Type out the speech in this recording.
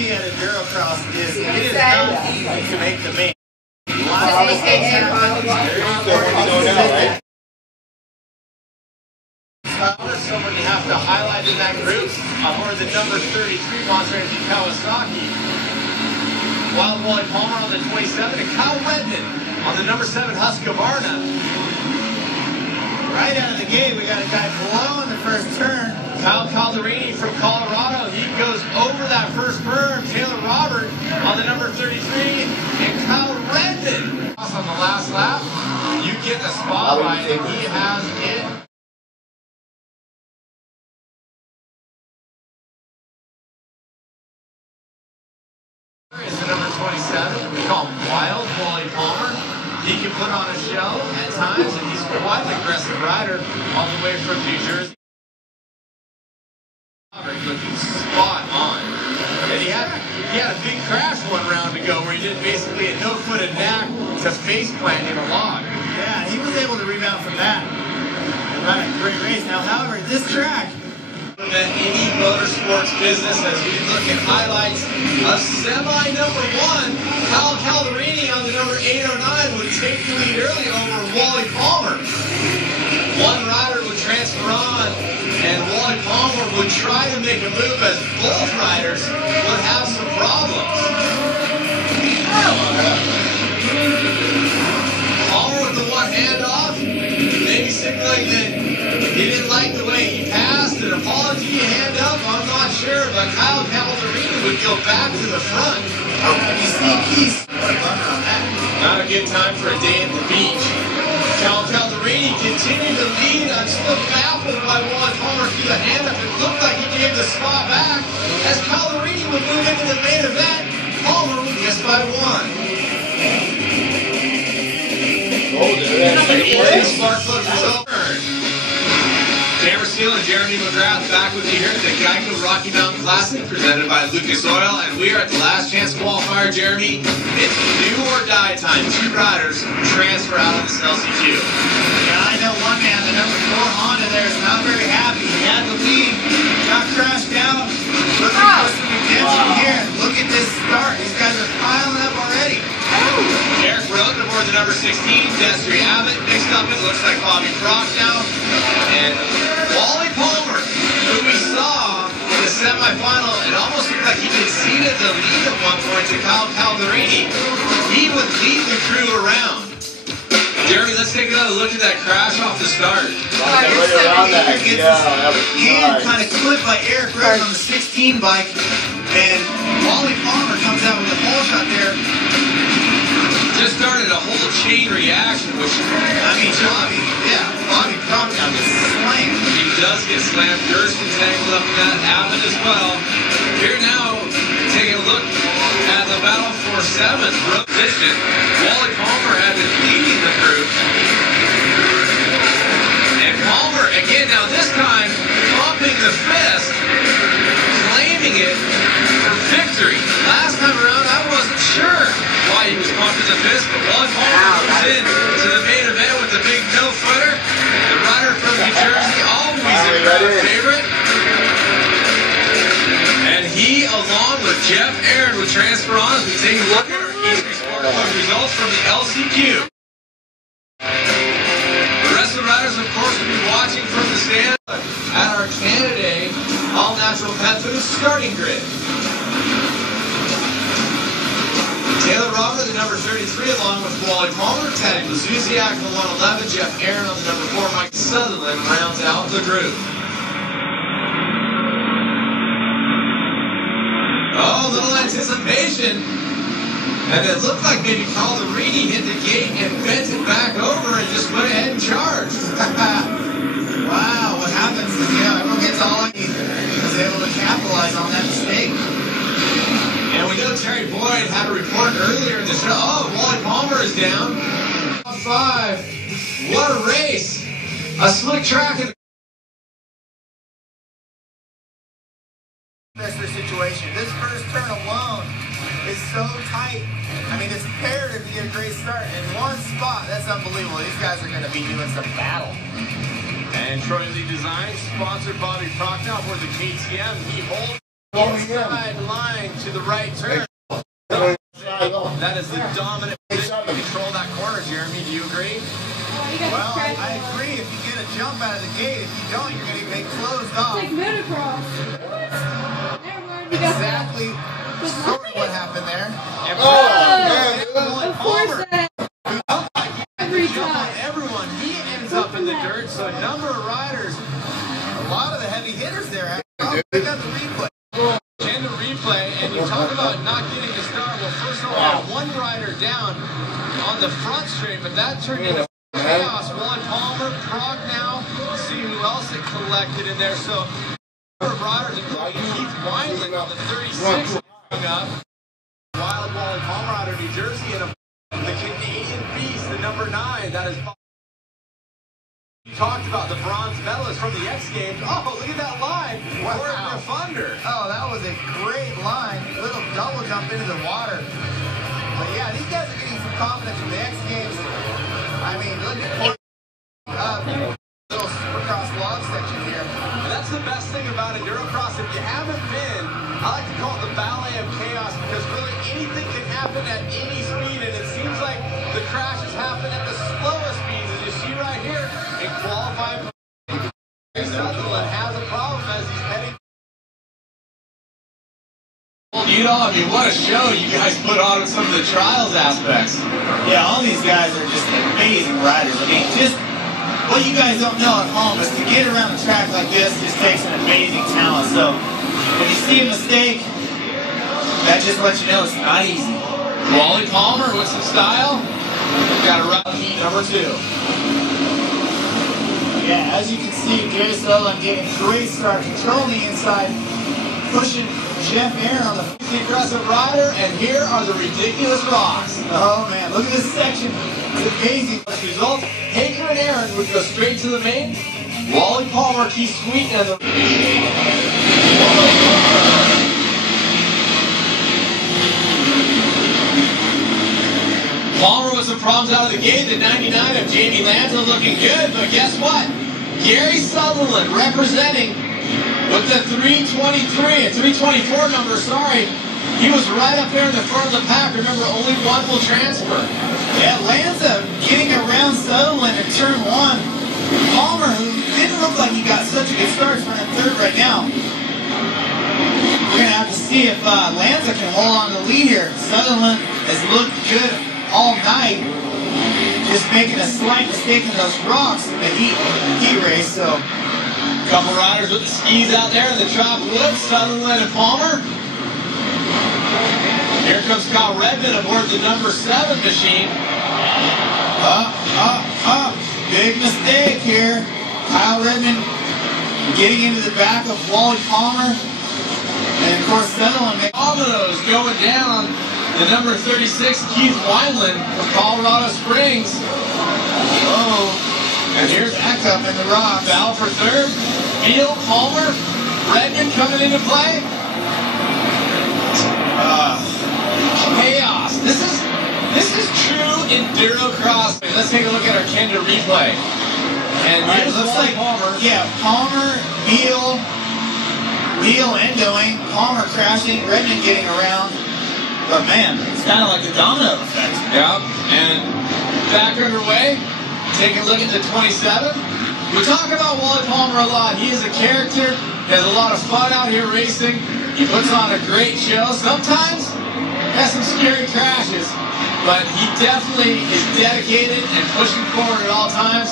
specialty at Endurocross is it is not easy to make the main. A lot of mistakes happen. Someone you have to highlight in that group aboard the number 33 Monster Energy Kawasaki. Wild Wally Palmer on the 27 and Kyle Redden on the number 7 Husqvarna. Right out of the gate, we got a guy below in the first turn. Kyle Calderini from Colorado. He goes over that first berm. Taylor Robert on the number 33 and Kyle Redden on the last lap. You get a spotlight and he has it. Is the number 27. We call him Wild Wally Palmer. He can put on a show at times, and he's quite an aggressive rider all the way from New Jersey. Looking spot on. And he had a big crash one round ago where he did basically a no-footed knack to face plant in a log. Yeah, he was able to rebound from that and run a great race. Now, however, this track, any motorsports business, as we look at highlights of semi number 1, Kyle Calderini on the number 809 would take the lead early over Wally Palmer. One rider would transfer on, and Wally Palmer would try to make a move as both riders would have some problems. Palmer with the one handoff, maybe signaling that he didn't like the way he passed. An apology hand up, I'm not sure, but Kyle Calderini would go back to the front. Oh, can you sneak keys? What a bummer on that. Not a good time for a day at the beach. Kyle Calderini continued to lead. I'm still baffled by Wally Palmer through the hand up. It looked like he gave the spot back. As Calderini would move into the main event, Palmer would miss by 1. Oh, there. Spark plugs result. Cameron Steele and Jeremy McGrath back with you here at the Geico Rocky Mountain Classic presented by Lucas Oil, and we are at the last chance qualifier, Jeremy. It's do or die time. 2 riders transfer out of this LCQ. Yeah, I know one man, the number 4 Honda there, is not very happy. He had the lead, got crashed out. Looking for some redemption here. Look at this start. These guys are piling up already. Eric Roden aboard the number 16, Destry Abbott mixed up. It looks like Bobby Croft now. And Wally Palmer, who we saw in the semifinal, it almost looked like he conceded the lead at one point to Kyle Calderini. He would lead the crew around. Jeremy, let's take another look at that crash off the start. Hand kind of clipped by Eric Roden on the 16 bike, and Wally Palmer comes out with a pole shot there. Just started a whole chain reaction, which, I mean, Bobby Croft now gets slammed. He does get slammed. Gersten's tangled up in that, Abbott as well. Here now, taking a look at the battle for 7th position. Wally Palmer had been leading the group. And Palmer, again, now this time, pumping the fist, claiming it for victory. Last time around, I wasn't sure why he was pumping the fist, but Wally Palmer comes in to the main event with the big no-footer. The rider from New Jersey, always a crowd favorite. And he, along with Jeff Aaron, would transfer on as we take a look at our Eastern Sport Club results from the LCQ. The rest of the riders, of course, will be watching from the stand at our Canada all-natural pet food starting grid. Taylor Robert, the number 33, along with Wally Palmer, Taddy Lazuziak, the 111, Jeff Aaron on the number 4, Mike Sutherland rounds out the group. Oh, little anticipation. And it looked like maybe Calderini hit the gate and bent it back over and just went ahead and charged. Wow, what happens is, everyone gets all he was able to capitalize on that mistake. And we know Terry Boyd had a report earlier in the show. Oh, Wally Palmer is down. 5. What a race. A slick track. That's the situation. This first turn alone is so tight. I mean, it's imperative to get a great start. In one spot, that's unbelievable. These guys are going to be doing some battle. And Troy Lee Designs, sponsored Bobby Proctor for the KTM. He holds. inside line to the right turn. That is the dominant position to control that corner, Jeremy. Do you agree? Well, I agree if you get a jump out of the gate. If you don't, you're going to get closed off. It's like motocross. Never mind, we got Exactly sort of what happened there. Of course that. Every time. Everyone, he ends up in the dirt, so a number of riders, A lot of the heavy hitters there. They got the replay. and the replay, and you talk about not getting the start. Well, first of all, one rider down on the front straight, but that turned into chaos. Wally Palmer, Prague now. See who else it collected in there. So, a number of riders, including Keith Wineland on the 36 hung up. Wild Wally Palmer out of New Jersey, and the Canadian beast, the number 9. That is. You talked about the bronze medalist from the X Games. Oh, look at that line. Wow. For Thunder. Oh, that was a great line. Little double jump into the water. But yeah, these guys are getting some confidence from the X Games. I mean, look at little supercross log section here. And that's the best thing about Endurocross. If you haven't been, I like to call it the ballet of chaos, because really anything can happen at any speed, and it seems like the crashes happen at the slowest speeds, as you see right here in qualifying. Sutherland has a problem as he's heading. You know, I mean, what a show you guys put on with some of the trials aspects. Yeah, all these guys are just amazing riders. I mean, just what you guys don't know at home is to get around the track like this just takes an amazing talent. So when you see a mistake, that just lets you know it's not easy. Wally Palmer with some style. Got a round heat number 2. Yeah, as you can see, Gary Sutherland getting great start, controlling the inside, pushing Jeff Aaron on the aggressive rider, and here are the ridiculous rocks. Oh man, look at this section. It's amazing. Result, Hager and Aaron would go straight to the main. Wally Palmer, Keith Sweet, and the Palmer with some problems out of the gate. The 99 of Jamie Lanza looking good, but guess what? Gary Sutherland representing with the 323 and 324 number, sorry. He was right up there in the front of the pack. Remember, only one will transfer. Yeah, Lanza getting around Sutherland in turn 1. Palmer, who didn't look like he got such a good start, is running 3rd right now. We're going to have to see if Lanza can hold on to the lead here. Sutherland has looked good all night, just making a slight mistake in those rocks in the heat race. So, couple riders with the skis out there in the drop wood, Sutherland and Palmer. Here comes Kyle Redmond aboard the number 7 machine. Big mistake here. Kyle Redmond getting into the back of Wally Palmer. And of course, Sutherland. Dominoes going down. The number 36, Keith Wineland from Colorado Springs. Oh, and here's back up in the rocks. Foul for 3rd. Beal, Palmer, Redmond coming into play. Chaos. This is true Endurocross. Let's take a look at our Kenda replay. And right, it looks like Palmer. Yeah, Palmer, Beal endoing, Palmer crashing, Redmond getting around. But man, it's kind of like the domino effect. Yep, and back underway. Take a look at the 27. We talk about Wally Palmer a lot. He is a character. He has a lot of fun out here racing. He puts on a great show. Sometimes has some scary crashes, but he definitely is dedicated and pushing forward at all times.